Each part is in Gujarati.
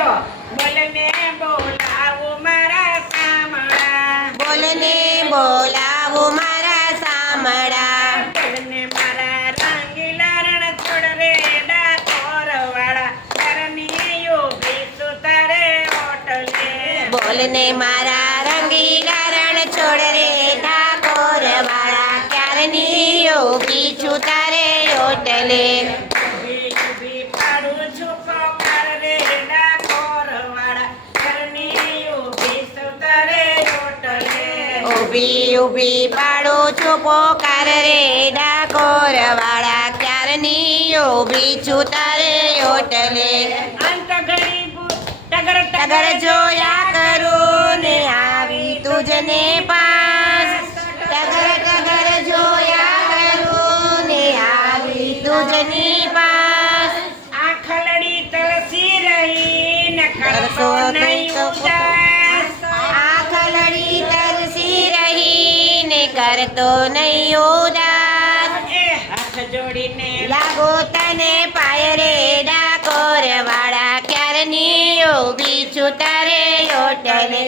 જો બોલને બોલાવું મારા સામડા, બોલને બોલાવું મારા સામડા, બોલને મારા રંગીલા રણ છોડ રે ડાકોર વાળા ઘરની ઊભી છું તારે ઓટલે. બોલને મારા રંગીલા રણ છોડ રે ઠાકોર વાળા ક્યારની યોગી છું તારે ઓટલે. ઊભી ઊભી પાડું છું પોકાર રે ડાકોર વાળા ઘરની ઊભી છું તારે ઓટલે. ઊભી ઊભી પાડું છું પોકાર રે ડાકોર વાળા ક્યારની ઊભી છું તારે ઓટલે. અંત ઘડી ટગર ટગર જોયા કરું ને આવી તુજને પાસ, ટગર ટગર જોયા કરું ને આવી તુજની પાસ. આખલડી તલસી રહી ન કરશો નહીં ઉદાસ. આખલડી તરસી રહી ને કરતો નહીં ઉદાસ. એ હાથ જોડીને લાગો તને પાય રે ડાકોર વાળા ક્યારની ઊભી છું તારે ઓટલે.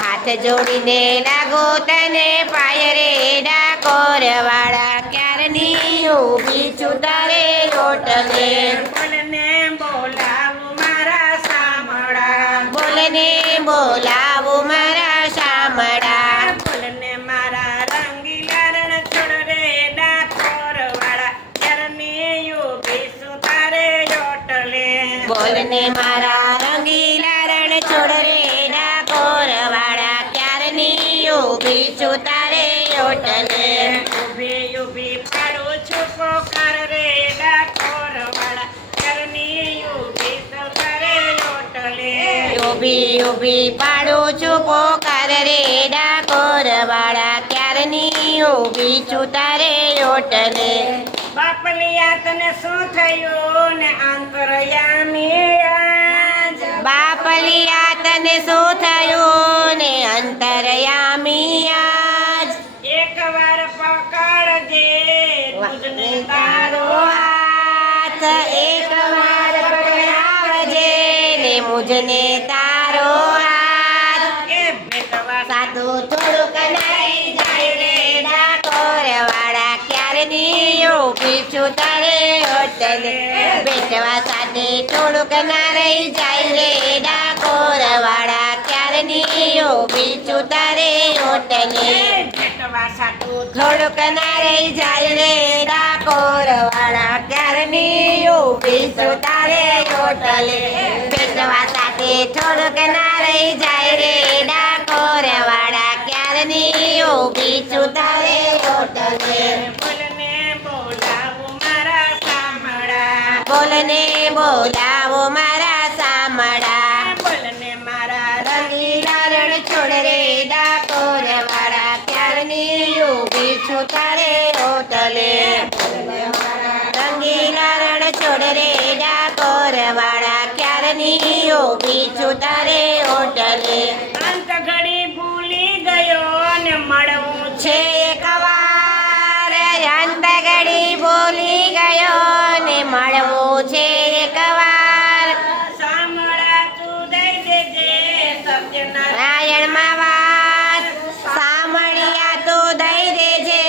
હાથ જોડીને લાગો તને પાય રે ડાકોર વાળા ક્યારની ઊભી છું તારે ઓટલે. બોલને બોલાવું મારા સામડા, બોલને બોલાવું મારા શામળા, બોલને મારા રંગીલા રણ છોડ રે ડાકોર વાળા ઘરની ઊભી છું તારે ઓટલે. બોલને મારા રંગીલા રણ છોડ રે ડાકોર વાળા ક્યારની ઊભી છું તારે ઓટલે. ઊભી ઊભી પાડું છું પોકાર રે ડાકોર વાળા ઘરની ઊભી છું તારે ઓટલે. ઊભી ઊભી પાડું છું પોકાર રે ડાકોર વાળા ક્યારની ઊભી છું તારે ઓટલે. બાપલિયા તને શું થયું ને અંતરયામી આજ. બાપલિયા તને શું થયું ને અંતરયામી આજ. એકવાર પકડજે તુજને તારો હાથ એકવાર પકડાવજે ને મુજને તારો હાથ. એ ભેટવા સાધુ થોડુંક નાઈ જાય રે ડાકોર વાળા ક્યારની ઊભી છું તારે ઓટલે. બેટવા સાથે થોડુંક ના રહી જાય રે ડાકોર વાળા ક્યારની ઊભી છું તારે ઓટલે. ભેટવા સાટું થોડુંક ના રહી જાય રે ડાકોર વાળા ક્યારની ઊભી છું તારે ઓટલે. બેટવા સાથે થોડુંક ના રહી જાય રે ડાકોર વાળા ક્યારની ઊભી છું તારે ઓટલે. બોલને બોલાવું મારા સામડા, બોલને બોલાવો મારા સામડા, બોલને મારા રંગીલા રણ છોડ રે ડાકોર વાળા ક્યારની ઊભી છું તારે ઓટલે. રંગીલા રણ છોડ રે ડાકોર વાળા ક્યારની ઊભી છું તારે ઓટલે. અંત ઘડી ભૂલી ગયો ને મળવું છે એકવાર અંત ઘડી બોલી ગયો ને મળવું છે એકવાર. સામડા તું દઈ દેજે સત્યના નારાયણમાં વાત સાંભળ્યા તો દઈ દેજે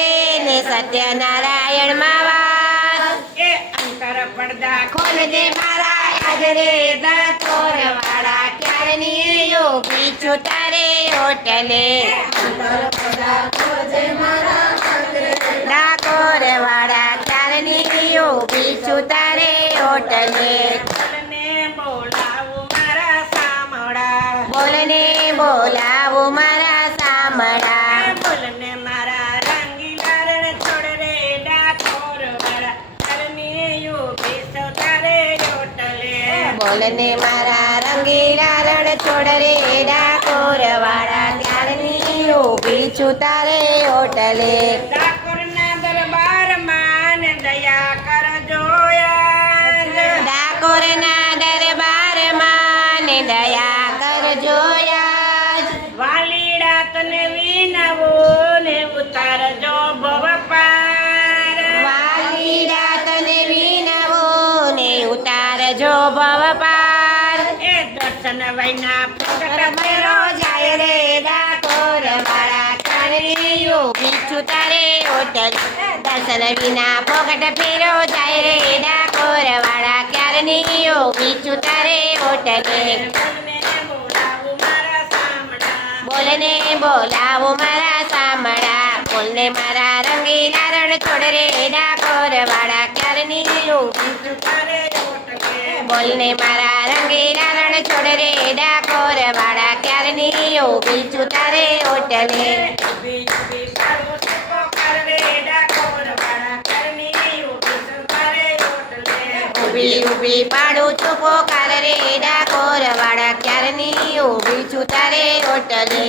ને સત્યનારાયણમાં વાત. એ અંતર પડદા ખોલજે મારા હાજરે ડાકોર વાળા ક્યારની યોગી છું તારે ઓટલે. ડાકોર વાળા ક્યારની યોગી છું તારે ઓટલે. બોલને બોલાવું મારા સામડા, બોલને બોલાવું મારા સામડા, બોલને મારા રંગીલા રણ છોડ રે ડાકોર વાળા ઘરની ઊભી છું તારે ઓટલે. બોલને મારા રંગીલા રણ છોડ રે ડાકોર વાળા ક્યારની ઊભી છું તારે ઓટલે. ડાકોરના દરબારમાં ને દયા કરજો યાર. ડાકોરના દરબારમાં ને દયા કરજો યાદ. વાલીડા તને વિનવો ને ઉતારજો ભવ પાર. વાલીડા તને વિનવો ને ઉતારજો ભવ પાર. એ દર્શન વૈના ફેરો જાય રે ડાકોર વાળા ક્યારની ઊભી છું તારે હોટલે દર્શન વિના ફોગટ ફેરો જાય રે ડાકોર વાળા ક્યારની ઊભી છું તારે હોટલે બોલને બોલાવું મારા સામડા બોલને મારા રંગીલા રણ છોડ રે ડાકોર વાળા ક્યારની ઊભી છું તારે ઓટલે બોલને મારા રંગીલા રણ છોડ રે ડાકોર વાળા ક્યારની ઊભી છું તારે હોટલે ઊભી ઊભી પાડો સુકો કર રે ડાકોર વાળા કરની ઊભી છું તારે ઓટલે ઊભી ઊભી પાડું છું પોકાર રે ડાકોર વાળા ક્યારની ઊભી છું તારે હોટલે